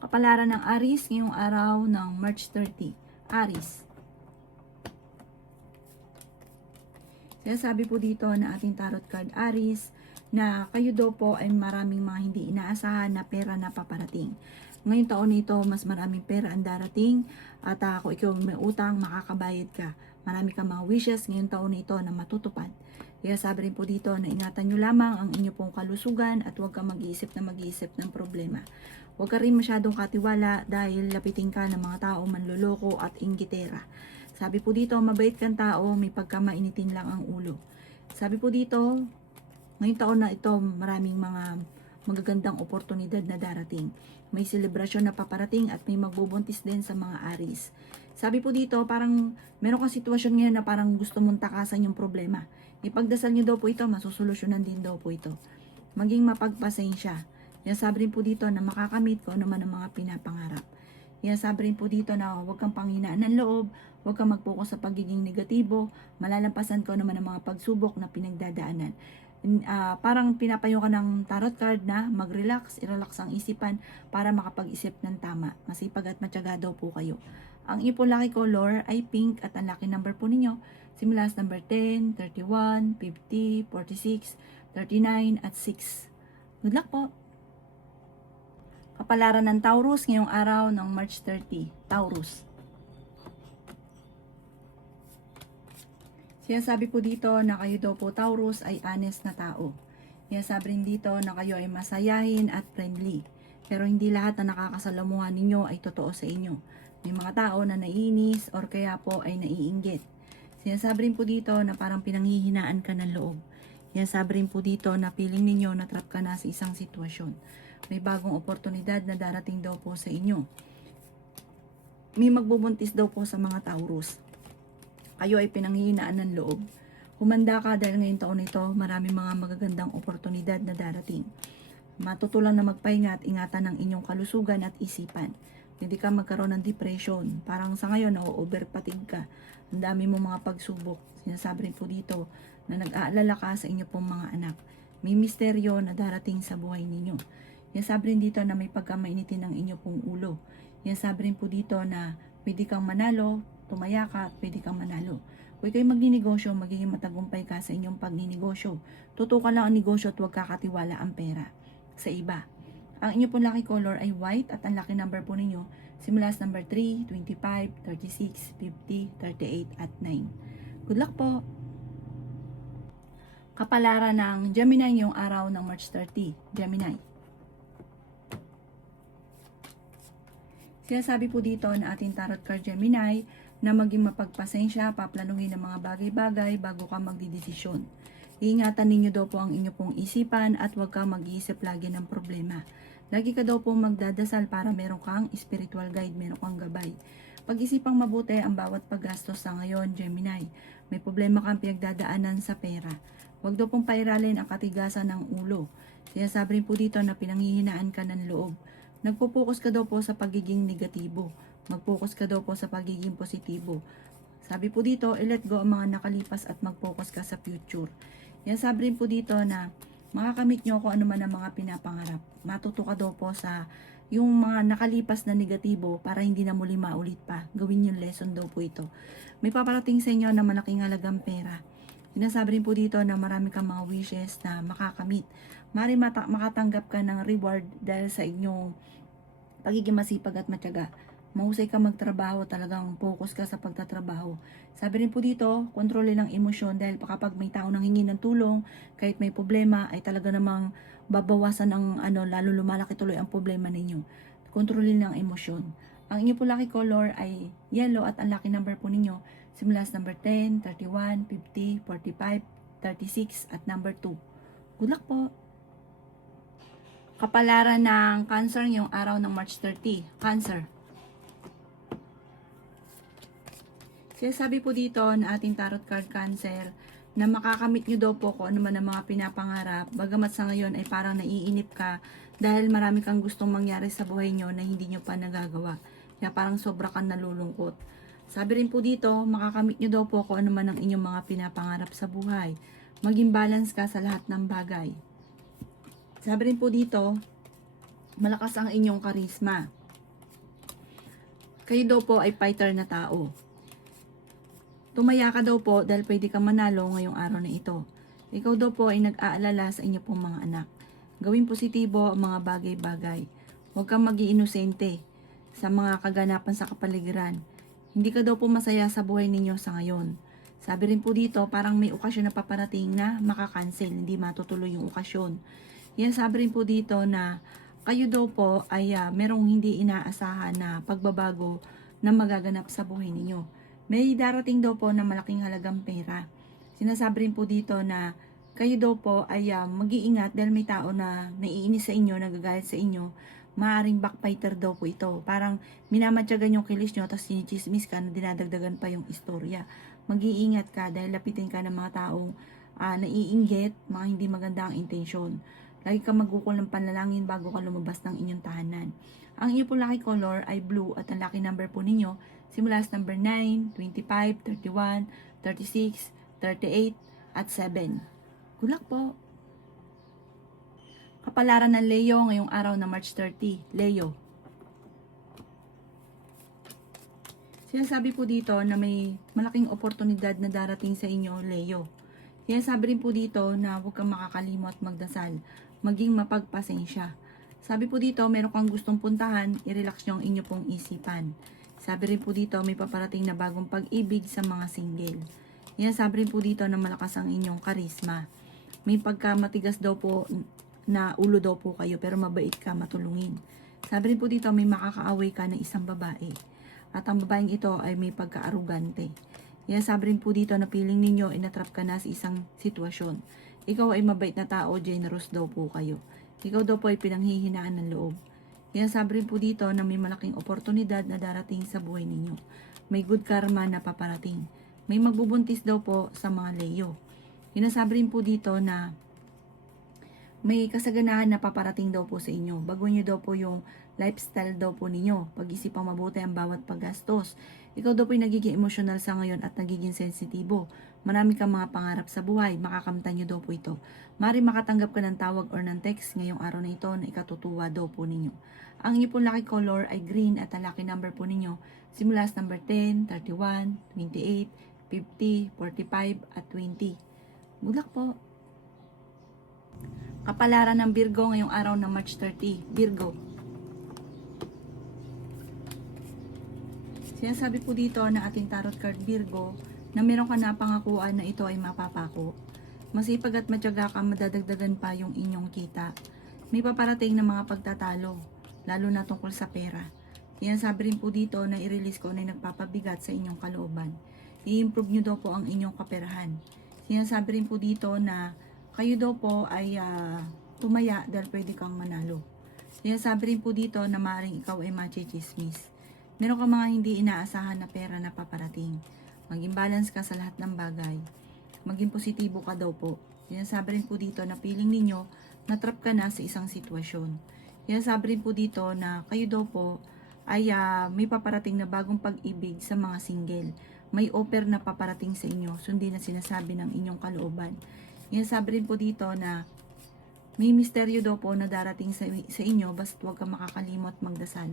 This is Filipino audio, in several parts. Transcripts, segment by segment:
Kapalaran ng Aries ngayong araw ng March 30. Aries. Sinasabi po dito na ating tarot card Aries na kayo daw po ay maraming mga hindi inaasahan na pera na paparating. Ngayong taon nito, mas maraming pera ang darating at kung ikaw may utang, makakabayad ka. Marami kang mga wishes ngayong taon nito na matutupad. Kaya sabi rin po dito na ingatan nyo lamang ang inyo pong kalusugan at huwag kang mag-iisip ng problema. Huwag ka rin masyadong katiwala dahil lapitin ka ng mga tao manloloko at inggitera. Sabi po dito, mabait kang tao, may pagkamainitin lang ang ulo. Sabi po dito, ngayong taon na ito, maraming mga magagandang oportunidad na darating. May selebrasyon na paparating at may magbubuntis din sa mga Aries. Sabi po dito, parang meron kang sitwasyon ngayon na parang gusto mong takasan yung problema. Ipagdasal nyo daw po ito, masusolusyonan din daw po ito. Maging mapagpasensya. Yan sabi rin po dito na makakamit ko naman ang mga pinapangarap. Yan sabi rin po dito na huwag kang panghinaan ng loob, huwag kang mag-focus sa pagiging negatibo, malalampasan ko naman ang mga pagsubok na pinagdadaanan. Parang pinapayo ka ng tarot card na mag-relax, i-relax ang isipan para makapag-isip ng tama. Masipag at matyaga daw po kayo. Ang inyong lucky color ay pink at ang lucky number po ninyo simula sa number 10, 31, 50, 46, 39 at 6. Good luck po! Kapalaran ng Taurus ngayong araw ng March 30. Taurus. Sinasabi po dito na kayo daw po Taurus ay honest na tao. Sinasabi rin dito na kayo ay masayahin at friendly. Pero hindi lahat na nakakasalamuhan ninyo ay totoo sa inyo. May mga tao na naiinis or kaya po ay naiinggit. Sinasabi rin po dito na parang pinanghihinaan ka ng loob. Sinasabi rin po dito na feeling ninyo na trap ka na sa isang sitwasyon. May bagong oportunidad na darating daw po sa inyo. May magbubuntis daw po sa mga Taurus. Kayo ay pinanghihinaan ng loob. Humanda ka dahil ngayong taon nito, marami mga magagandang oportunidad na darating. Matutulang na magpahinga at ingatan ng inyong kalusugan at isipan. Hindi ka magkaroon ng depression. Parang sa ngayon, overfatigue ka. Ang dami mo mga pagsubok. Sinasabi rin po dito na nag-aalala ka sa inyo pong mga anak. May misteryo na darating sa buhay ninyo. Yan sabi rin dito na may pagkamainitin ng inyo pong ulo. Yan sabi rin po dito na pwede kang manalo, tumaya ka at pwede kang manalo. Kung kayo magninegosyo, magiging matagumpay ka sa inyong pagninegosyo. Tutukan lang ang negosyo at huwag kakatiwala ang pera sa iba. Ang inyo pong lucky color ay white at ang lucky number po ninyo simula sa number 3, 25, 36, 50, 38 at 9. Good luck po! Kapalaran ng Gemini ngayong araw ng March 30. Gemini. Sinasabi po dito na ating tarot card Gemini na maging mapagpasensya, paplanuhin ng mga bagay-bagay bago ka magdidesisyon. Iingatan ninyo daw po ang inyo pong isipan at huwag kang mag-iisip lagi ng problema. Lagi ka daw po magdadasal para meron kang spiritual guide, meron kang gabay. Pag-isipang mabuti ang bawat paggastos sa ngayon, Gemini. May problema kang pinagdadaanan sa pera. Huwag daw pong pairalin ang katigasan ng ulo. Sinasabi rin po dito na pinanghihinaan ka ng loob. Nagpo-focus ka daw po sa pagiging negatibo. Mag-focus ka daw po sa pagiging positibo. Sabi po dito, i-let go ang mga nakalipas at mag-focus ka sa future. Yan sabi rin po dito na makakamit nyo kung ano man ang mga pinapangarap. Matuto ka daw po sa yung mga nakalipas na negatibo para hindi na muli maulit pa. Gawin yung lesson daw po ito. May paparating sa inyo na malaking halagang pera. Sinasabi rin po dito na marami kang mga wishes na makakamit. Mari makatanggap ka ng reward dahil sa inyong pagiging masipag at matyaga. Mahusay ka magtrabaho, talagang focus ka sa pagtatrabaho. Sabi rin po dito, kontrolin ang emosyon dahil kapag may tao nang hingi ng tulong, kahit may problema, ay talaga namang babawasan ang lalo lumalaki tuloy ang problema ninyo. Kontrolin ang emosyon. Ang inyo po lucky color ay yellow at ang lucky number po ninyo simula sa number 10, 31, 50, 45, 36 at number 2. Good luck po! Kapalaran ng Cancer ngayong araw ng March 30. Cancer. Sinasabi po dito na ating tarot card Cancer na makakamit nyo daw po kung ano man ang mga pinapangarap. Bagamat sa ngayon ay parang naiinip ka dahil marami kang gustong mangyari sa buhay nyo na hindi nyo pa nagagawa. Kaya parang sobra kang nalulungkot. Sabi rin po dito, makakamit nyo daw po kung ano man ang inyong mga pinapangarap sa buhay. Maging balance ka sa lahat ng bagay. Sabi rin po dito, malakas ang inyong karisma. Kayo daw po ay fighter na tao. Tumaya ka daw po dahil pwede ka manalo ngayong araw na ito. Ikaw daw po ay nag-aalala sa inyo pong mga anak. Gawing positibo ang mga bagay-bagay. Huwag kang mag-iinosente sa mga kaganapan sa kapaligiran. Hindi ka daw po masaya sa buhay ninyo sa ngayon. Sabi rin po dito, parang may okasyon na paparating na makakancel, hindi matutuloy yung okasyon. Yan, sabi rin po dito na kayo daw po ay merong hindi inaasahan na pagbabago na magaganap sa buhay ninyo. May darating daw po na malaking halagang pera. Sinasabi rin po dito na kayo daw po ay mag-iingat dahil may tao na naiinis sa inyo, nagagalit sa inyo. Maaring backbiter daw po ito. Parang minamatyagan yung kilis nyo, tapos sinichismis ka na dinadagdagan pa yung istorya. Mag-iingat ka dahil lapitin ka ng mga taong naiinggit, mga hindi maganda ang intensyon. Lagi ka magukol ng panlalangin bago ka lumabas ng inyong tahanan. Ang inyong po lucky color ay blue at ang lucky number po ninyo simula sa number 9, 25, 31, 36, 38, at 7. Good luck po! Kapalaran ng Leo ngayong araw na March 30. Leo. Sinasabi po dito na may malaking oportunidad na darating sa inyo, Leo. Sinasabi rin po dito na huwag kang makakalimot magdasal. Maging mapagpasensya. Sabi po dito, meron kang gustong puntahan, i-relax nyo ang inyo pong isipan. Sabi rin po dito, may paparating na bagong pag-ibig sa mga single. Sabi rin po dito na malakas ang inyong karisma. May pagkamatigas daw po na ulo daw po kayo pero mabait ka, matulungin. Sabi rin po dito may makakaaway ka ng isang babae at ang babaeng ito ay may pagka-arugante. Sabi rin po dito na feeling ninyo inatrap ka na sa isang sitwasyon. Ikaw ay mabait na tao, generous daw po kayo. Ikaw daw po ay pinanghihinaan ng loob. Sabi rin po dito na may malaking oportunidad na darating sa buhay ninyo. May good karma na paparating. May magbubuntis daw po sa mga Leo. Sabi rin po dito na may kasaganahan na paparating daw po sa inyo. Baguhin nyo daw po yung lifestyle daw po ninyo. Pag-isipang mabuti ang bawat paggastos. Ikaw daw po yung nagiging emotional sa ngayon at nagiging sensitibo. Marami kang mga pangarap sa buhay. Makakamtan nyo daw po ito. Mari makatanggap ka ng tawag or ng text ngayong araw na ito na ikatutuwa daw po ninyo. Ang inyo pong lucky color ay green at ang lucky number po ninyo simula sa number 10, 31, 28, 50, 45, at 20. Good luck po! Kapalaran ng Virgo ngayong araw ng March 30. Virgo. Sinasabi po dito na ating tarot card Virgo na meron ka na pangakuan na ito ay mapapako. Masipag at matyaga ka, madadagdagan pa yung inyong kita. May paparating na mga pagtatalo, lalo na tungkol sa pera. Sabi rin po dito na i-release ko na nagpapabigat sa inyong kalooban. I-improve nyo daw po ang inyong kaperahan. Sinasabi rin po dito na kayo daw po ay tumaya dahil pwede kang manalo. Sabi rin po dito na maaaring ikaw ay machichismis. Meron ka mga hindi inaasahan na pera na paparating. Maging balance ka sa lahat ng bagay. Maging positibo ka daw po. Sabi rin po dito na feeling ninyo natrap ka na sa isang sitwasyon. Sabi rin po dito na kayo daw po ay may paparating na bagong pag-ibig sa mga single. May offer na paparating sa inyo, sundin na sinasabi ng inyong kalooban. Sabi rin po dito na may misteryo daw po na darating sa inyo, basta huwag ka makakalimot magdasal.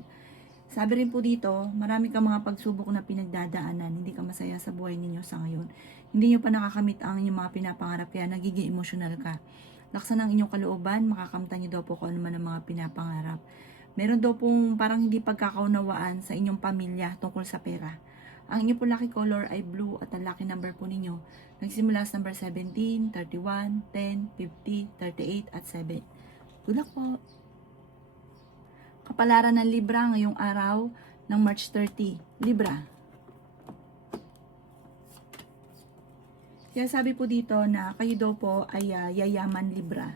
Sabi rin po dito, marami kang mga pagsubok na pinagdadaanan, hindi ka masaya sa buhay ninyo sa ngayon. Hindi nyo pa nakakamit ang inyong mga pinapangarap, kaya nagiging emotional ka. Laksan ang inyong kalooban, makakamtan nyo daw po kung ano man ang mga pinapangarap. Meron daw pong parang hindi pagkakaunawaan sa inyong pamilya tungkol sa pera. Ang inyong po lucky color ay blue at ang lucky number po ninyo nagsimula sa number 17, 31, 10, 50, 38, at 7. Good luck po! Kapalaran ng Libra ngayong araw ng March 30. Libra. Kaya sabi po dito na kayo daw po ay yayaman Libra.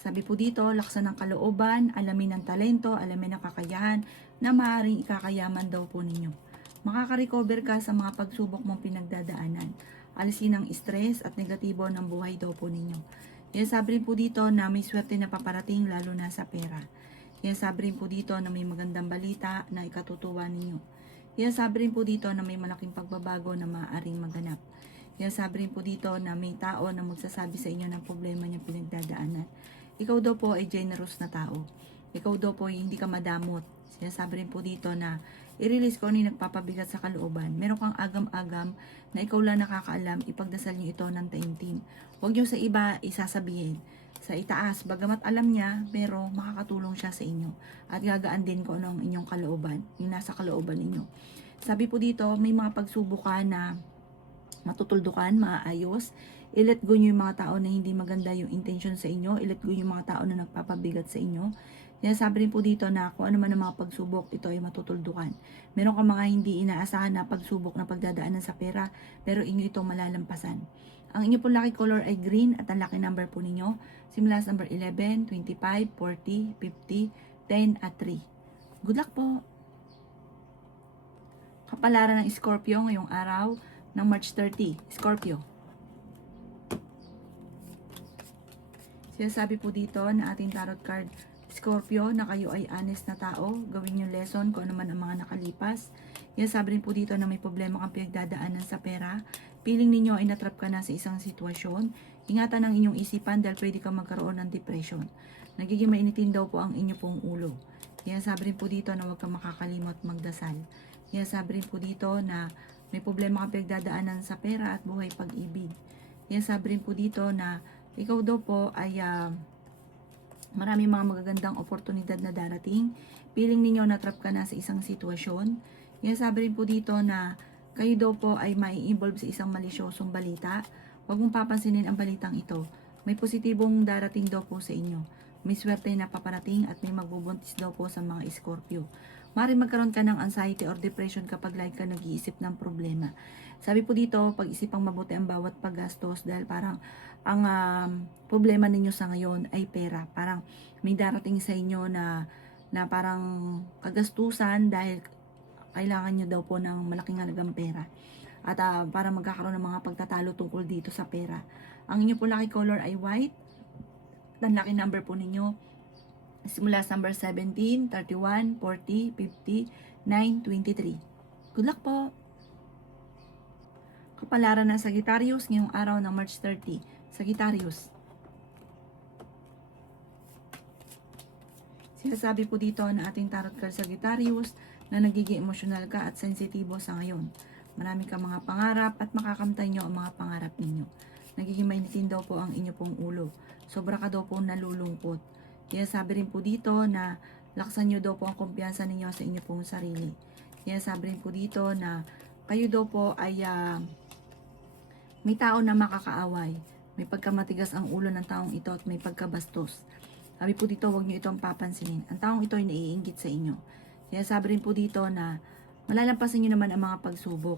Sabi po dito, laksan ng kalooban, alamin ng talento, alamin ng kakayahan na maaaring ikakayaman daw po ninyo. Makaka-recover ka sa mga pagsubok mong pinagdadaanan. Alisin ang stress at negatibo ng buhay daw po ninyo. Sabi rin po dito na may swerte na paparating lalo na sa pera. Sabi rin po dito na may magandang balita na ikatutuwa ninyo. Sabi rin po dito na may malaking pagbabago na maaaring maganap. Sabi rin po dito na may tao na magsasabi sa inyo ng problema niyong pinagdadaanan. Ikaw daw po ay generous na tao. Ikaw daw po ay hindi ka madamot. Sinasabi rin po dito na i-release ko ano yung nagpapabigat sa kalooban. Meron kang agam-agam na ikaw lang nakakaalam, ipagdasal nyo ito ng taimtim. Huwag nyo sa iba isasabihin. Sa itaas, bagamat alam niya, pero makakatulong siya sa inyo. At gagaan din ko ano ang inyong kalooban, yung nasa kalooban ninyo. Sabi po dito, may mga pagsubok ka na matutuldukan, maayos. I-let go nyo yung mga tao na hindi maganda yung intention sa inyo. I-let go yung mga tao na nagpapabigat sa inyo. Kaya sabi rin po dito na kung ano man ang mga pagsubok, ito ay matutuldukan. Meron kang mga hindi inaasahan na pagsubok na pagdadaanan sa pera, pero inyo itong malalampasan. Ang inyo pong lucky color ay green at ang lucky number po ninyo, simula sa number 11, 25, 40, 50, 10 at 3. Good luck po! Kapalaran ng Scorpio ngayong araw ng March 30. Scorpio. Sinasabi po dito na ating tarot card, Scorpio, na kayo ay honest na tao. Gawin yung lesson kung ano man ang mga nakalipas. Sinasabi rin po dito na may problema kang pinagdadaanan sa pera. Piling ninyo ay natrap ka na sa isang sitwasyon. Ingatan ang inyong isipan dahil pwede kang magkaroon ng depression. Nagiging mainitin daw po ang inyo pong ulo. Sinasabi rin po dito na huwag kang makakalimot magdasal. Sabi rin po dito na may problema kang pinagdadaanan sa pera at buhay pag-ibig. Sabi rin po dito na ikaw daw po ay marami mga magagandang oportunidad na darating. Piling ninyo na trap ka na sa isang sitwasyon. Sabi rin po dito na kayo daw po ay mai-involve sa isang malisyosong balita. Huwag mong papansinin ang balitang ito. May positibong darating daw po sa inyo. May swerte na paparating at may magbubuntis daw po sa mga Scorpio. Maaaring magkaroon ka ng anxiety or depression kapag lagi ka nag-iisip ng problema. Sabi po dito, pag-isipang mabuti ang bawat paggastos dahil parang ang problema ninyo sa ngayon ay pera. Parang may darating sa inyo na parang kagastusan dahil kailangan nyo daw po ng malaking halagang pera. At para magkakaroon ng mga pagtatalo tungkol dito sa pera. Ang inyo po lucky color ay white. Ang lucky number po ninyo simula sa number 17, 31, 40, 50, 9, 23. Good luck po! Kapalaran ng Sagittarius ngayong araw ng March 30. Sagittarius. Sinasabi po dito na ating tarot card Sagittarius na nagiging emosyonal ka at sensitibo sa ngayon. Marami kang mga pangarap at makakamtay nyo ang mga pangarap ninyo. Nagiging mainitin daw po ang inyo pong ulo. Sobra ka daw po nalulungkot. Kaya sabi rin po dito na laksan nyo daw po ang kumpiyansa ninyo sa inyo pong sarili. Kaya sabi rin po dito na kayo daw po ay may tao na makakaaway. May pagkamatigas ang ulo ng taong ito at may pagkabastos. Sabi po dito, huwag nyo itong papansinin. Ang taong ito ay naiinggit sa inyo. Kaya sabi rin po dito na malalampasan nyo naman ang mga pagsubok.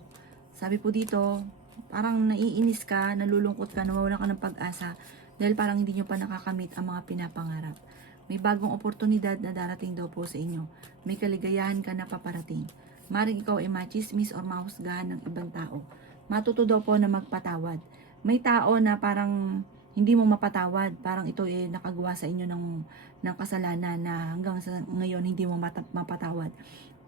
Sabi po dito, parang naiinis ka, nalulungkot ka, nawawalan ka ng pag-asa dahil parang hindi nyo pa nakakamit ang mga pinapangarap. May bagong oportunidad na darating daw po sa inyo. May kaligayahan ka na paparating. Maring ikaw ay machismis o mahusgahan ng ibang tao. Matuto daw po na magpatawad. May tao na parang hindi mo mapatawad. Parang ito ay nakagawa sa inyo ng kasalanan na hanggang sa ngayon hindi mo mapatawad.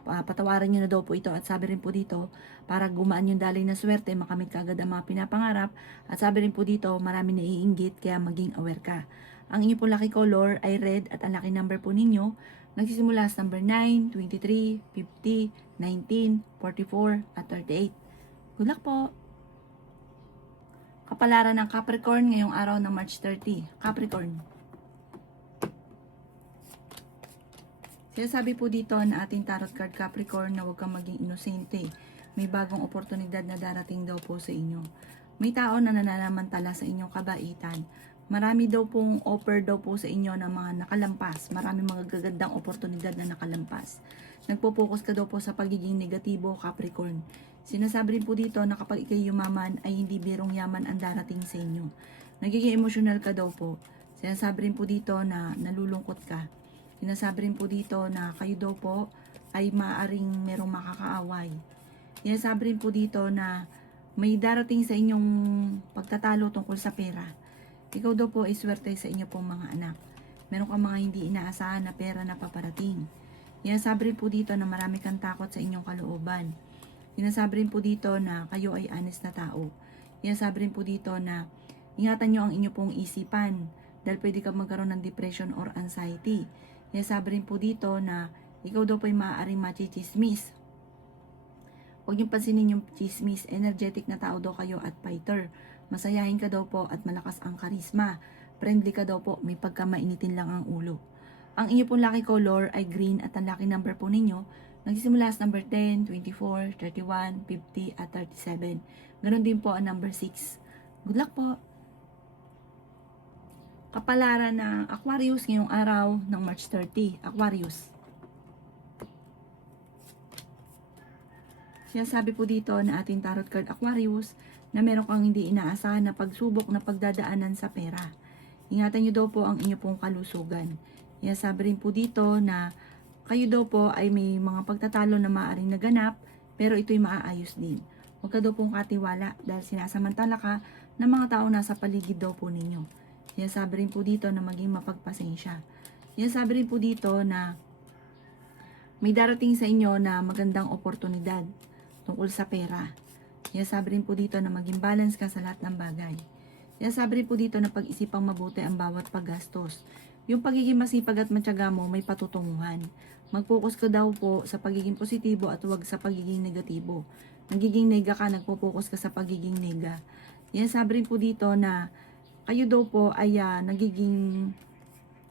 Patawarin nyo na daw po ito. At sabi rin po dito, para gumaan yung daloy na swerte, makamit ka agad ang mga pinapangarap. At sabi rin po dito, marami naiinggit, kaya maging aware ka. Ang inyo po lucky color ay red at ang lucky number po ninyo nagsisimula sa number 9, 23, 50, 19, 44 at 38. Good luck po! Kapalaran ng Capricorn ngayong araw ng March 30. Capricorn. Sinasabi po dito na ating tarot card Capricorn na huwag kang maging inosente. May bagong oportunidad na darating daw po sa inyo. May tao na nananamantala sa inyong kabaitan. Marami daw pong offer daw po sa inyo ng mga nakalampas. Marami mga gagandang oportunidad na nakalampas. Nagpo-focus ka daw po sa pagiging negatibo, Capricorn. Sinasabi rin po dito na kapag ikay yumaman ay hindi birong yaman ang darating sa inyo. Nagiging emosyonal ka daw po. Sinasabi rin po dito na nalulungkot ka. Sinasabi rin po dito na kayo daw po ay maaring merong makakaaway. Sinasabi rin po dito na may darating sa inyong pagtatalo tungkol sa pera. Ikaw daw po ay swerte sa inyo pong mga anak. Meron kang mga hindi inaasahan na pera na paparating. Sinasabi rin po dito na marami kang takot sa inyong kalooban. Sinasabi rin po dito na kayo ay honest na tao. Sinasabi rin po dito na ingatan nyo ang inyo pong isipan dahil pwede kang magkaroon ng depression or anxiety. Sinasabi rin po dito na Ikaw daw po ay maaaring machichismis. Huwag niyong pansinin yung chismis. Energetic na tao daw kayo at fighter. Masayahin ka daw po at malakas ang karisma. Friendly ka daw po, may pagkamainitin lang ang ulo. Ang inyo pong lucky color ay green at ang lucky number po ninyo nagsisimula sa number 10, 24, 31, 50 at 37. Ganon din po ang number 6. Good luck po! Kapalaran ng Aquarius ngayong araw ng March 30. Aquarius. Sinasabi po dito na ating tarot card Aquarius na meron kang hindi inaasahan na pagsubok na pagdadaanan sa pera. Ingatan nyo daw po ang inyo pong kalusugan. Sinasabi rin po dito na kayo daw po ay may mga pagtatalo na maaaring naganap pero ito'y maaayos din. Huwag ka daw pong katiwala dahil sinasamantala ka ng mga tao nasa paligid daw po ninyo. Sinasabi rin po dito na maging mapagpasensya. Sinasabi rin po dito na may darating sa inyo na magandang oportunidad tungkol sa pera. Sinasabi rin po dito na maging balance ka sa lahat ng bagay. Sinasabi rin po dito na pag-isipang mabuti ang bawat paggastos. Yung pagiging masipag at matyaga mo may patutunguhan. Mag-focus ka daw po sa pagiging positibo at huwag sa pagiging negatibo. Nagiging nega ka, nagpo-focus ka sa pagiging nega. Sinasabi rin po dito na kayo daw po ay nagiging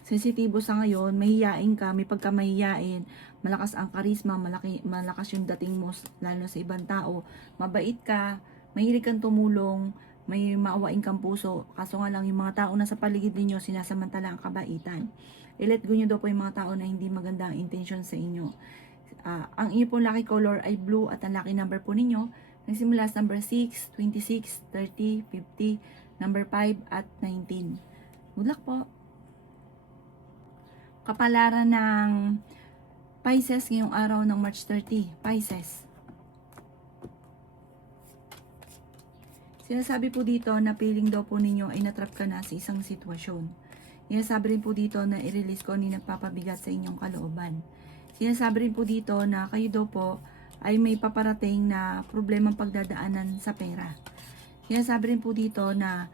sensitibo sa ngayon, mahihiyain ka, may pagkamahihiyain, malakas ang karisma, malakas yung dating mo lalo sa ibang tao, mabait ka, mahilig kang tumulong, may maawain kang puso, kaso nga lang yung mga tao na sa paligid ninyo sinasamantala ang kabaitan. I-let go nyo daw po yung mga tao na hindi maganda ang intention sa inyo. Ang inyo pong lucky color ay blue at ang lucky number po ninyo nagsimula sa number 6, 26, 30, 50, number 5 at 19. Good luck po! Kapalaran ng Pisces ngayong araw ng March 30. Pisces. Sinasabi po dito na feeling daw po ninyo ay natrap ka na sa isang sitwasyon. Sinasabi rin po dito na i-release ko ni nagpapabigat sa inyong kalooban. Sinasabi rin po dito na kayo daw po ay may paparating na problemang pagdadaanan sa pera. Sinasabi rin po dito na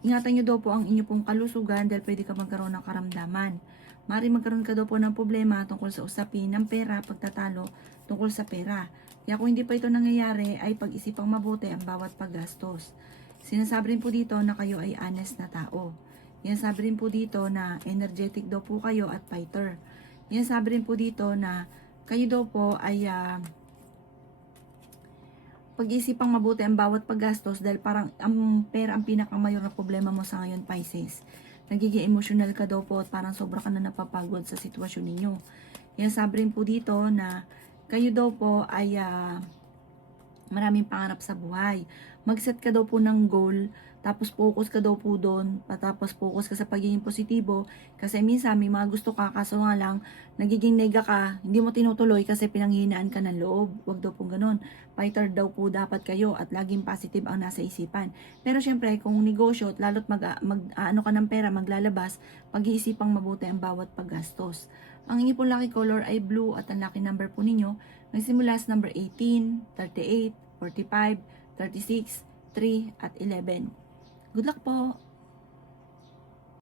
ingatan nyo daw po ang inyo pong kalusugan dahil pwede ka magkaroon ng karamdaman. Maaaring magkaroon ka daw po ng problema tungkol sa usapin ng pera, pagtatalo tungkol sa pera. Kaya kung hindi pa ito nangyayari, ay pag-isipang mabuti ang bawat paggastos. Sinasabi rin po dito na kayo ay honest na tao. Sinasabi rin po dito na energetic daw po kayo at fighter. Sinasabi rin po dito na kayo daw po ay pag-isipang mabuti ang bawat paggastos dahil parang ang pera ang pinakamayor na problema mo sa ngayon, Pisces. Nagiging emotional ka daw po at parang sobra ka na napapagod sa sitwasyon ninyo. Sinasabi rin po dito na kayo daw po ay maraming pangarap sa buhay. Mag-set ka daw po ng goal, tapos focus ka daw po doon, tapos focus ka sa pagiging positibo, kasi minsan may mga gusto ka, kaso nga lang, nagiging nega ka, hindi mo tinutuloy kasi pinanghihinaan ka ng loob. Huwag daw po ganun. Fighter daw po dapat kayo at laging positive ang nasa isipan. Pero syempre, kung negosyo at lalo't ano ka ng pera, maglalabas, pag-iisipang mabuti ang bawat paggastos. Ang inyo pong lucky color ay blue at ang lucky number po ninyo nagsimula sa number 18, 38, 45, 36, 3 at 11. Good luck po!